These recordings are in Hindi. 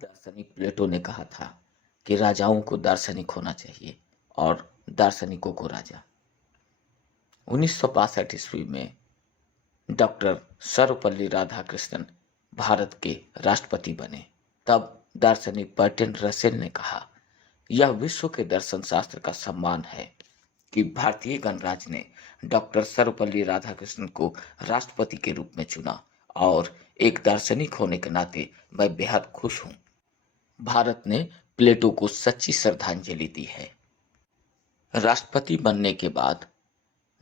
दार्शनिक प्लेटो ने कहा था कि राजाओं को दार्शनिक होना चाहिए और दार्शनिकों को राजा। 1962 ईस्वी में डॉक्टर सर्वपल्ली राधाकृष्णन भारत के राष्ट्रपति बने। तब दार्शनिक बर्ट्रैंड रसेल ने कहा, यह विश्व के दर्शन शास्त्र का सम्मान है कि भारतीय गणराज्य ने डॉक्टर सर्वपल्ली राधाकृष्णन को राष्ट्रपति के रूप में चुना और एक दार्शनिक होने के नाते मैं बेहद खुश हूं। भारत ने प्लेटो को सच्ची श्रद्धांजलि दी है। राष्ट्रपति बनने के बाद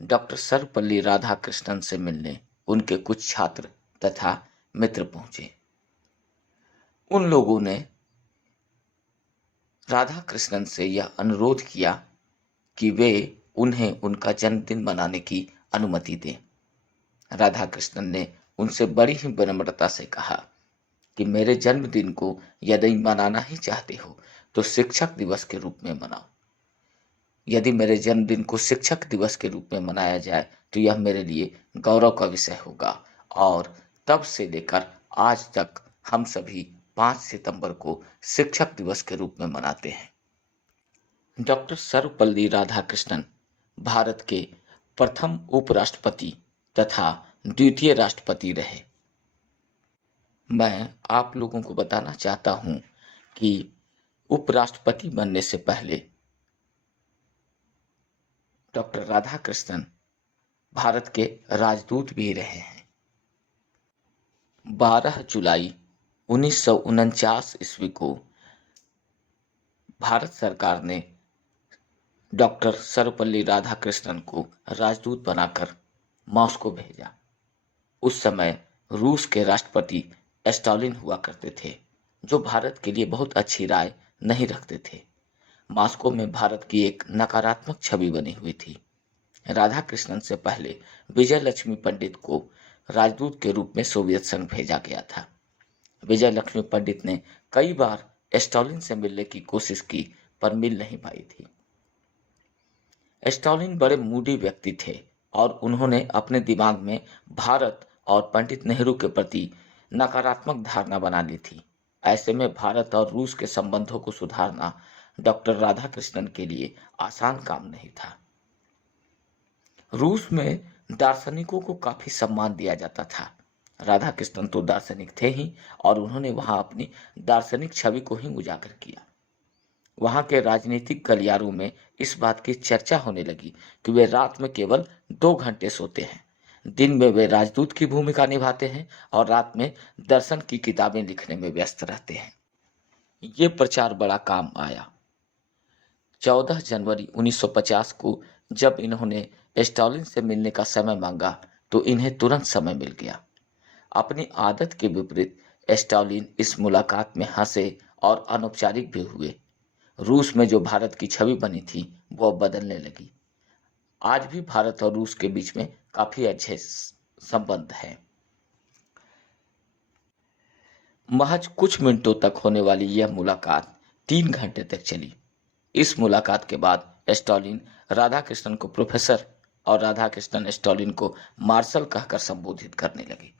डॉक्टर सर्वपल्ली राधाकृष्णन से मिलने उनके कुछ छात्र तथा मित्र पहुंचे। उन लोगों ने राधाकृष्णन से यह अनुरोध किया कि वे उन्हें उनका जन्मदिन मनाने की अनुमति दें। राधाकृष्णन ने उनसे बड़ी ही विनम्रता से कहा कि मेरे जन्मदिन को यदि मनाना ही चाहते हो तो शिक्षक दिवस के रूप में मनाओ। यदि मेरे जन्मदिन को शिक्षक दिवस के रूप में मनाया जाए तो यह मेरे लिए गौरव का विषय होगा। और तब से लेकर आज तक हम सभी 5 सितंबर को शिक्षक दिवस के रूप में मनाते हैं। डॉक्टर सर्वपल्ली राधाकृष्णन भारत के प्रथम उपराष्ट्रपति तथा द्वितीय राष्ट्रपति रहे। मैं आप लोगों को बताना चाहता हूं कि उपराष्ट्रपति बनने से पहले डॉक्टर राधाकृष्णन भारत के राजदूत भी रहे हैं। 12 जुलाई 1949 ईस्वी को भारत सरकार ने डॉक्टर सर्वपल्ली राधाकृष्णन को राजदूत बनाकर मॉस्को भेजा। उस समय रूस के राष्ट्रपति स्टालिन हुआ करते थे, जो भारत के लिए बहुत अच्छी राय नहीं रखते थे। मॉस्को में भारत की एक नकारात्मक छवि बनी हुई थी। राधाकृष्णन से पहले विजय लक्ष्मी पंडित को राजदूत के रूप में सोवियत संघ भेजा गया था। विजय लक्ष्मी पंडित ने कई बार स्टालिन से मिलने की कोशिश की पर मिल नहीं पाई थी। स्टालिन बड़े मूडी व्यक्ति थे और उन्होंने अपने दिमाग में भारत और पंडित नेहरू के प्रति नकारात्मक धारणा बना ली थी। ऐसे में भारत और रूस के संबंधों को सुधारना डॉक्टर राधाकृष्णन के लिए आसान काम नहीं था। रूस में दार्शनिकों को काफी सम्मान दिया जाता था। राधाकृष्णन तो दार्शनिक थे ही और उन्होंने वहां अपनी दार्शनिक छवि को ही उजागर किया। वहां के राजनीतिक गलियारों में इस बात की चर्चा होने लगी कि वे रात में केवल 2 घंटे सोते हैं। दिन में वे राजदूत की भूमिका निभाते हैं और रात में दर्शन की किताबें लिखने में व्यस्त रहते हैं। ये प्रचार बड़ा काम आया। 14 जनवरी 1950 को जब इन्होंने स्टालिन से मिलने का समय मांगा तो इन्हें तुरंत समय मिल गया। अपनी आदत के विपरीत स्टालिन इस मुलाकात में हंसे और अनौपचारिक भी हुए। रूस में जो भारत की छवि बनी थी वो बदलने लगी। आज भी भारत और रूस के बीच में काफी अच्छे संबंध हैं। महज कुछ मिनटों तक होने वाली यह मुलाकात 3 घंटे तक चली। इस मुलाकात के बाद स्टालिन राधाकृष्णन को प्रोफेसर और राधाकृष्णन स्टालिन को मार्शल कहकर संबोधित करने लगे।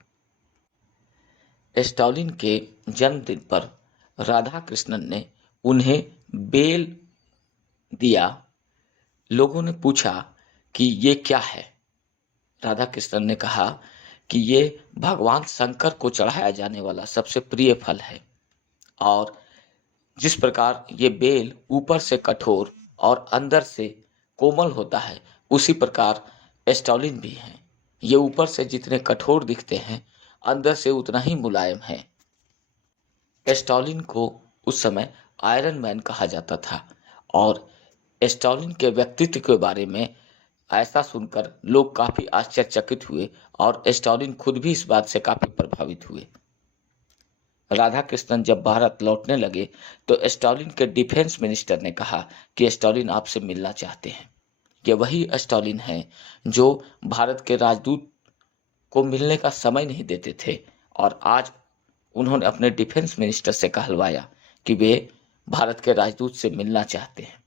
स्टालिन के जन्मदिन पर राधाकृष्णन ने उन्हें बेल दिया। लोगों ने पूछा कि ये क्या है। राधाकृष्णन ने कहा कि ये भगवान शंकर को चढ़ाया जाने वाला सबसे प्रिय फल है और जिस प्रकार ये बेल ऊपर से कठोर और अंदर से कोमल होता है, उसी प्रकार स्टालिन भी हैं। ये ऊपर से जितने कठोर दिखते हैं, अंदर से उतना ही मुलायम है। स्टालिन को उस समय आयरन मैन कहा जाता था और स्टालिन के व्यक्तित्व के बारे में ऐसा सुनकर लोग काफी आश्चर्यचकित हुए और स्टालिन खुद भी इस बात से काफी प्रभावित हुए। राधाकृष्णन जब भारत लौटने लगे तो स्टालिन के डिफेंस मिनिस्टर ने कहा कि स्टालिन आपसे मिलना चाहते हैं। ये वही स्टालिन हैं जो भारत के राजदूत को मिलने का समय नहीं देते थे और आज उन्होंने अपने डिफेंस मिनिस्टर से कहलवाया कि वे भारत के राजदूत से मिलना चाहते हैं।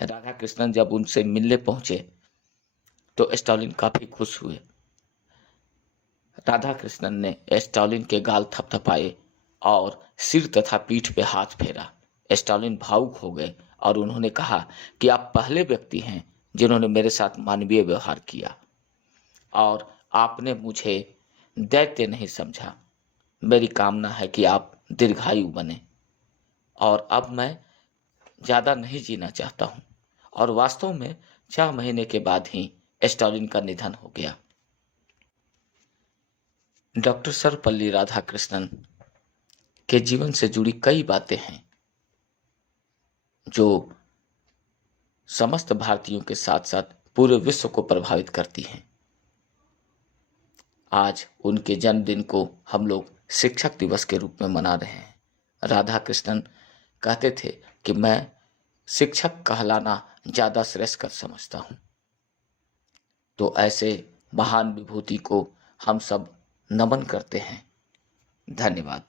राधाकृष्णन जब उनसे मिलने पहुंचे तो स्टालिन काफी खुश हुए। राधाकृष्णन ने स्टालिन के गाल थपथपाए और सिर तथा पीठ पे हाथ फेरा। स्टालिन भावुक हो गए और उन्होंने कहा कि आप पहले व्यक्ति हैं जिन्होंने मेरे साथ मानवीय व्यवहार किया और आपने मुझे दैत्य नहीं समझा। मेरी कामना है कि आप दीर्घायु बने और अब मैं ज़्यादा नहीं जीना चाहता हूँ। और वास्तव में 6 महीने के बाद ही स्टालिन का निधन हो गया। डॉक्टर सर्वपल्ली राधाकृष्णन के जीवन से जुड़ी कई बातें हैं जो समस्त भारतीयों के साथ साथ पूरे विश्व को प्रभावित करती हैं। आज उनके जन्मदिन को हम लोग शिक्षक दिवस के रूप में मना रहे हैं। राधाकृष्णन कहते थे कि मैं शिक्षक कहलाना ज़्यादा श्रेष्ठ समझता हूँ। तो ऐसे महान विभूति को हम सब नमन करते हैं। धन्यवाद।